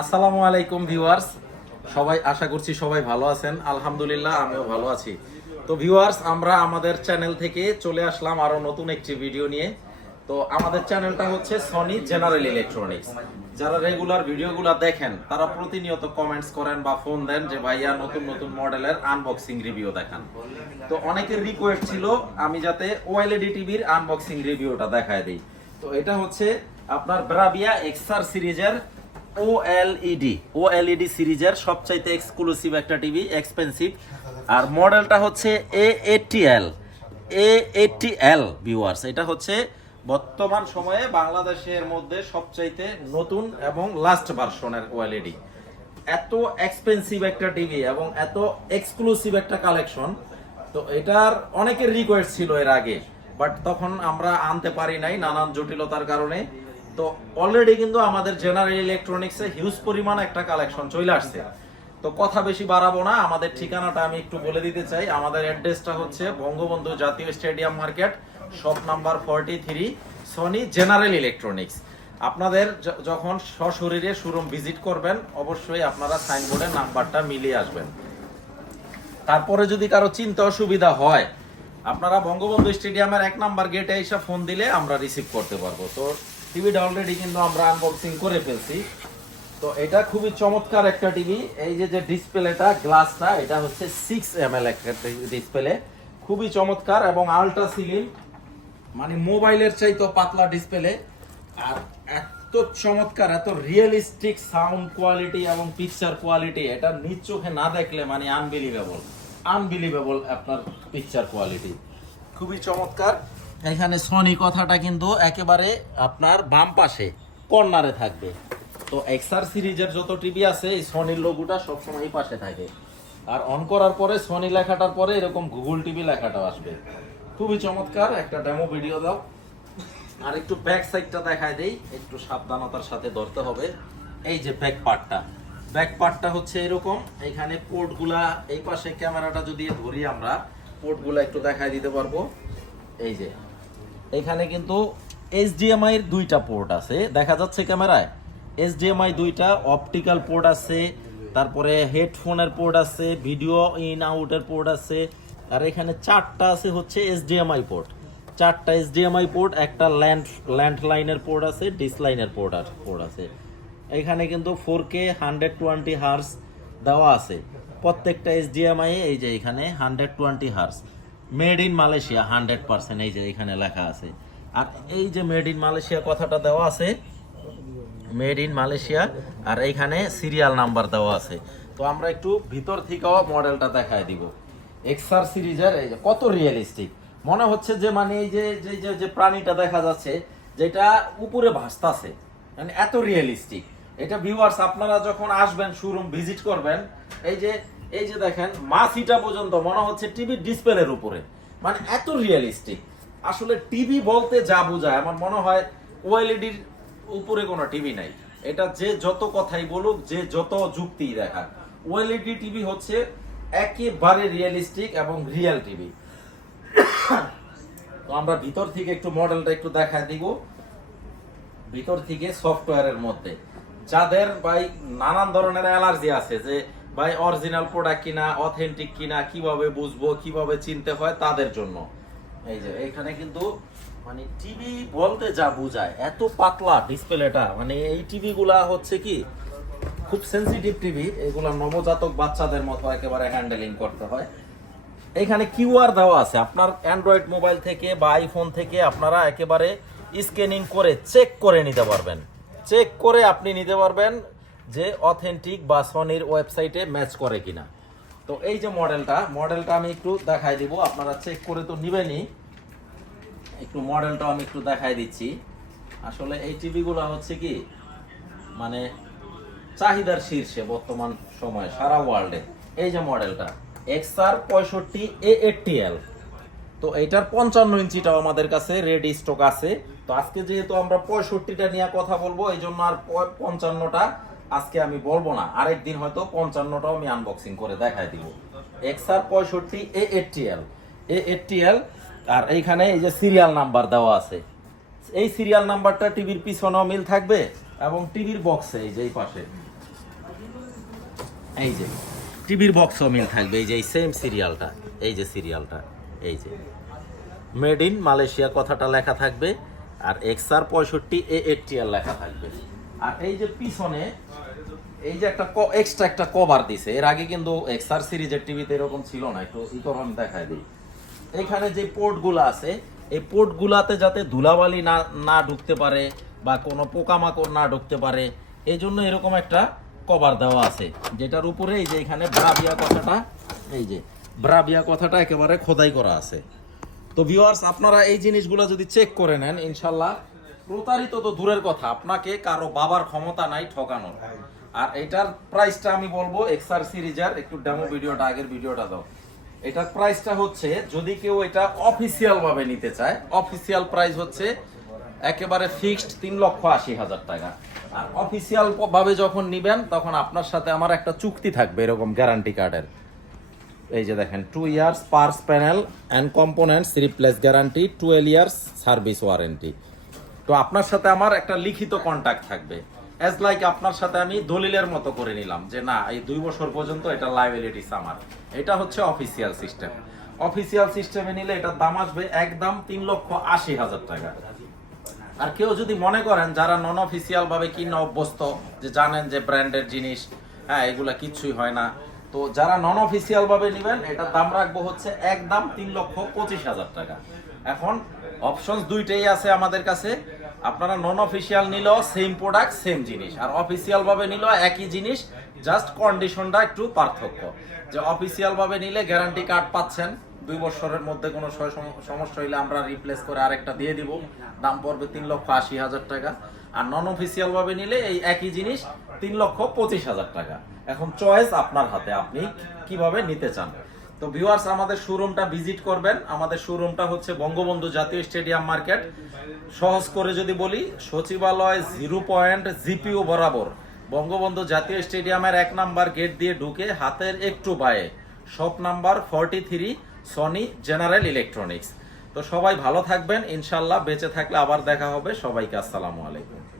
আসসালামু আলাইকুম ভিউয়ার্স, সবাই আশা করছি সবাই ভালো আছেন। আলহামদুলিল্লাহ আমিও ভালো আছি। তো ভিউয়ার্স, আমরা আমাদের চ্যানেল থেকে চলে আসলাম আরো নতুন একটি ভিডিও নিয়ে। তো আমাদের চ্যানেলটা হচ্ছে সনি জেনারেল ইলেকট্রনিক্স। যারা রেগুলার ভিডিওগুলো দেখেন তারা প্রতিনিয়ত কমেন্টস করেন বা ফোন দেন যে ভাইয়া নতুন নতুন মডেলের আনবক্সিং রিভিউ দেখান। তো অনেকের রিকোয়েস্ট ছিল আমি যাতে ওএলইডি টিভির আনবক্সিং রিভিউটা দেখায় দিই। তো এটা হচ্ছে আপনার ব্রাভিয়া এক্সআর সিরিজের ওএলইডি সিরিজের সবচাইতে এক্সক্লুসিভ একটা টিভি, এক্সপেন্সিভ। আর মডেলটা হচ্ছে এ80এল ভিউয়ার্স। এটা হচ্ছে বর্তমান সময়ে বাংলাদেশের মধ্যে সবচাইতে নতুন এবং লাস্ট ভার্সনের ওএলইডি। এত এক্সপেন্সিভ একটা টিভি এবং এত এক্সক্লুসিভ একটা কালেকশন, তো এটার অনেকের রিকোয়েস্ট ছিল এর আগে, বাট তখন আমরা আনতে পারি নাই নানান জটিলতার কারণে। তো অলরেডি কিন্তু আমাদের জেনারেল ইলেকট্রনিক্সে হিউজ পরিমাণ একটা কালেকশন চলে আসছে। তো কথা বেশি বাড়াবো না, আমাদের ঠিকানাটা আমি একটু বলে দিতে চাই। আমাদের অ্যাড্রেসটা হচ্ছে বঙ্গবন্ধু জাতীয় stadium market, shop number 43, Sony general electronics. আপনাদের যখন সশরীরে শোরুম ভিজিট করবেন অবশ্যই আপনারা সাইনবোর্ডের নাম্বারটা মিলিয়ে আসবেন। তারপরে যদি কারো চিন্তা অসুবিধা হয় আপনারা বঙ্গবন্ধু স্টেডিয়ামের 1 নাম্বার গেটে এসে ফোন দিলে আমরা রিসিভ করতে পারবো। তো টিভিটা অলরেডি কিন্তু আমরা আনবক্সিং করে ফেলছি। তো এটা খুবই চমৎকার একটা টিভি। এই যে ডিসপ্লেটা, গ্লাসটা, এটা হচ্ছে 6 ml একটা ডিসপ্লে, খুবই চমৎকার এবং আলট্রা স্লিম, মানে মোবাইলের চাইতে পাতলা ডিসপ্লে। আর এত চমৎকার, এত রিয়েলিস্টিক সাউন্ড কোয়ালিটি এবং পিকচার কোয়ালিটি, এটা নিজ চোখে না দেখলে মানে আনবিলিভেবল আপনার পিকচার কোয়ালিটি, খুবই চমৎকার। এখানে সনি কথাটা কিন্তু একেবারে আপনার বাম পাশে কর্নারে থাকবে। তো এক্সআর সিরিজের যত টিভি আছে এই সনির লোগোটা সবসময় এই পাশে থাকে। আর অন করার পরে সনি লেখাটার পরে এরকম গুগল টিভি লেখাটাও আসবে। খুবই চমৎকার। একটা ডেমো ভিডিও দাও। আর একটু ব্যাক সাইডটা দেখায় দেই, একটু সাবধানতার সাথে ধরতে হবে। এই যে ব্যাক পার্টটা হচ্ছে এরকম। এখানে পোর্টগুলা, এই পাশে ক্যামেরাটা যদি ধরি আমরা, পোর্টগুলা একটু দেখায় দিতে পারবো। এই যে এখানে কিন্তু এইচডিএমআই এর 2টা পোর্ট আছে, দেখা যাচ্ছে ক্যামেরায়। এইচডিএমআই 2টা, অপটিক্যাল পোর্ট আছে, তারপরে হেডফোনের পোর্ট আছে, ভিডিও ইন আউটের পোর্ট আছে। আর এখানে 4টা আছে হচ্ছে এইচডিএমআই পোর্ট, 4টা এইচডিএমআই পোর্ট, একটা ল্যান্ডলাইনের পোর্ট আছে, ডিস লাইনের পোর্ট আছে। এখানে কিন্তু 4K 120 হার্স দেওয়া আছে প্রত্যেকটা এইচডিএমআই। এই যে এখানে 120 হার্স, মেড ইন মালয়েশিয়া 100%, এই যে এখানে লেখা আছে। আর এই যে মেড ইন মালয়েশিয়া কথাটা দেওয়া আছে, মেড ইন মালয়েশিয়া, আর এইখানে সিরিয়াল নাম্বার দেওয়া আছে। তো আমরা একটু ভিতর থেকেও মডেলটা দেখায় দিব। এক্সআর সিরিজের এই যে কত রিয়েলিস্টিক মনে হচ্ছে, যে মানে এই যে যে যে প্রাণীটা দেখা যাচ্ছে যেটা উপরে ভাসতাছে, মানে এত রিয়েলিস্টিক এটা। ভিউয়ার্স, আপনারা যখন আসবেন শোরুম ভিজিট করবেন, এই যে দেখেন মাছিটা পর্যন্ত মনে হচ্ছে টিভির ডিসপ্লের উপরে, মানে এত রিয়েলিস্টিক। আসলে টিভি বলতে যা বোঝায়, আমার মনে হয় ওএলইডির উপরে কোনো টিভি নাই। এটা যে যত কথাই বলুক, যে যত যুক্তি দেখাক, ওএলইডি টিভি হচ্ছে একেবারে রিয়েলিস্টিক এবং রিয়েল টিভি। তো আমরা ভিতর থেকে একটু মডেলটা একটু দেখায় দিব। ভিতর থেকে সফটওয়্যারের মধ্যে যাদের ভাই নানান ধরনের অ্যালার্জি আছে, যে ভাই অরিজিনাল প্রোডাক্ট কিনা, অথেন্টিক কিনা, কিভাবে বুঝবো, কিভাবে চিনতে হয়, তাদের জন্য এই যে এখানে কিন্তু মানে টিভি বলতে যা বোঝায়, এত পাতলা ডিসপ্লেটা। মানে এই টিভি গুলা হচ্ছে কি খুব সেনসিটিভ টিভি, এগুলা নবজাতক বাচ্চাদের মতো একেবারে হ্যান্ডেলিং করতে হয়। এখানে কিউআর দেওয়া আছে, আপনার অ্যান্ড্রয়েড মোবাইল থেকে বা আইফোন থেকে আপনারা একেবারে স্ক্যানিং করে চেক করে নিতে পারবেন। চেক করে আপনি নিতে পারবেন যে অথেন্টিক বা সনির ওয়েবসাইটে ম্যাচ করে কিনা। তো এই যে মডেলটা আমি একটু দেখাই দিব, আপনারা চেক করে তো নিবেনই। একটু মডেলটাও আমি একটু দেখাই দিচ্ছি। আসলে এই টিভিগুলো হচ্ছে কি মানে চাহিদার শীর্ষে বর্তমান সময়ে সারা ওয়ার্ল্ডে। এই যে মডেলটা এক্সআর 65 A80L। তো এটার 55 ইঞ্চিটাও আমাদের কাছে রেডি স্টক আছে। তো আজকে যেহেতু আমরা 65টা নিয়ে কথা বলবো, এই জন্য আর 55টা আজকে আমি বলবো না, আরেকদিন হয়তো 55টাও আমি আনবক্সিং করে দেখাই দিব। XR 65 A80L। আর এইখানে এই যে সিরিয়াল নাম্বার দেওয়া আছে, এই সিরিয়াল নাম্বারটা টিভির পিছনেও মিল থাকবে এবং টিভির বক্সে এই যে এই পাশে এই যে টিভির বক্সও মিল থাকবে, এই যে এই সেম সিরিয়ালটা, এই যে সিরিয়ালটা, এই যে মেড ইন মালয়েশিয়া কথাটা লেখা থাকবে, আর XR 65 AATL লেখা থাকবে। আর এই যে পিছনে এই যে একটা এক্সট্রা একটা কভার দিছে, এর আগে কিন্তু XR সিরিজের টিভিতে এরকম ছিল না, একটু আমি দেখাই দিই। এখানে যে পোর্টগুলো আছে, এই পোর্টগুলাতে যাতে ধুলাবালি না না ঢুকতে পারে বা কোনো পোকামাকড় না ঢুকতে পারে, এই জন্য এরকম একটা কভার দেওয়া আছে, যেটার উপরে এই যে এখানে ব্রাভিয়া কথাটা, এই যে ব্রাভিয়া কথাটা একেবারে খোদাই করা আছে। তো ভিউয়ার্স, আপনারা এই জিনিসগুলো যদি চেক করে নেন, ইনশাল্লাহ প্রতারিত তো দূরের কথা, আপনাকে কারো বাবার ক্ষমতা নাই ঠকানোর। আর এটার প্রাইসটা আমি বলবো, XR সিরিজের একটু ডেমো ভিডিওটা, আগের ভিডিওটা দাও। এটার প্রাইসটা হচ্ছে, যদি কেউ এটা অফিসিয়াল ভাবে নিতে চায়, অফিসিয়াল প্রাইস হচ্ছে একেবারে ফিক্সড 3,80,000 টাকা। আর অফিসিয়াল ভাবে যখন নিবেন, তখন আপনার সাথে আমার একটা চুক্তি থাকবে এরকম গ্যারান্টি কার্ডের। এই যে দেখেন, 2 years purse panel and components replace guarantee, 12 years service warranty. তো আপনার সাথে আমার একটা লিখিত কন্ট্যাক্ট থাকবে, অ্যাজ লাইক আপনার সাথে আমি দলিলের মতো করে নিলাম যে না, এই 2 বছর পর্যন্ত এটা লায়াবিলিটিস আমার। এটা হচ্ছে অফিসিয়াল সিস্টেম। অফিসিয়াল সিস্টেমে নিলে এটার দাম আসবে একদম 3,80,000 টাকা। আর কেউ যদি মনে করেন, যারা নন অফিসিয়াল ভাবে কিনা অভ্যস্ত, যে জানেন যে ব্র্যান্ডের জিনিস, হ্যাঁ এগুলা কিছুই হয় না, তো যারা নন অফিসিয়াল ভাবে নেবেন, এটার দাম রাখবো হচ্ছে একদম 3,25,000 টাকা। এখন অপশনস দুইটাই আছে আমাদের কাছে। আপনারা নন অফিসিয়াল নিলেও সেম প্রোডাক্ট সেম জিনিস, আর অফিসিয়াল ভাবে নিলেও একই জিনিস, জাস্ট কন্ডিশনটা একটু পার্থক্য। যে অফিসিয়াল ভাবে নিলে গ্যারান্টি কার্ড পাচ্ছেন, 2 বছরের মধ্যে কোনো সমস্যা হইলে আমরা রিপ্লেস করে আরেকটা দিয়ে দিব, দাম পড়বে 3,80,000 টাকা। আর নন অফিসিয়াল ভাবে নিলে এই একই জিনিস 3,25,000 টাকা। এখন চয়েস আপনার হাতে, আপনি কিভাবে নিতে চান। তো ভিউয়ার্স, আমাদের শোরুমটা ভিজিট করবেন। আমাদের শোরুমটা হচ্ছে বঙ্গবন্ধু জাতীয় স্টেডিয়াম মার্কেট। সহজ করে যদি বলি, সচিবালয় 0 পয়েন্ট জিপিও বরাবর বঙ্গবন্ধু জাতীয় স্টেডিয়ামের 1 নাম্বার গেট দিয়ে ঢুকে হাতের একটু বায়ে shop number 43, Sony general electronics. তো সবাই ভালো থাকবেন, ইনশাল্লাহ বেঁচে থাকলে আবার দেখা হবে। সবাইকে আসসালামু আলাইকুম।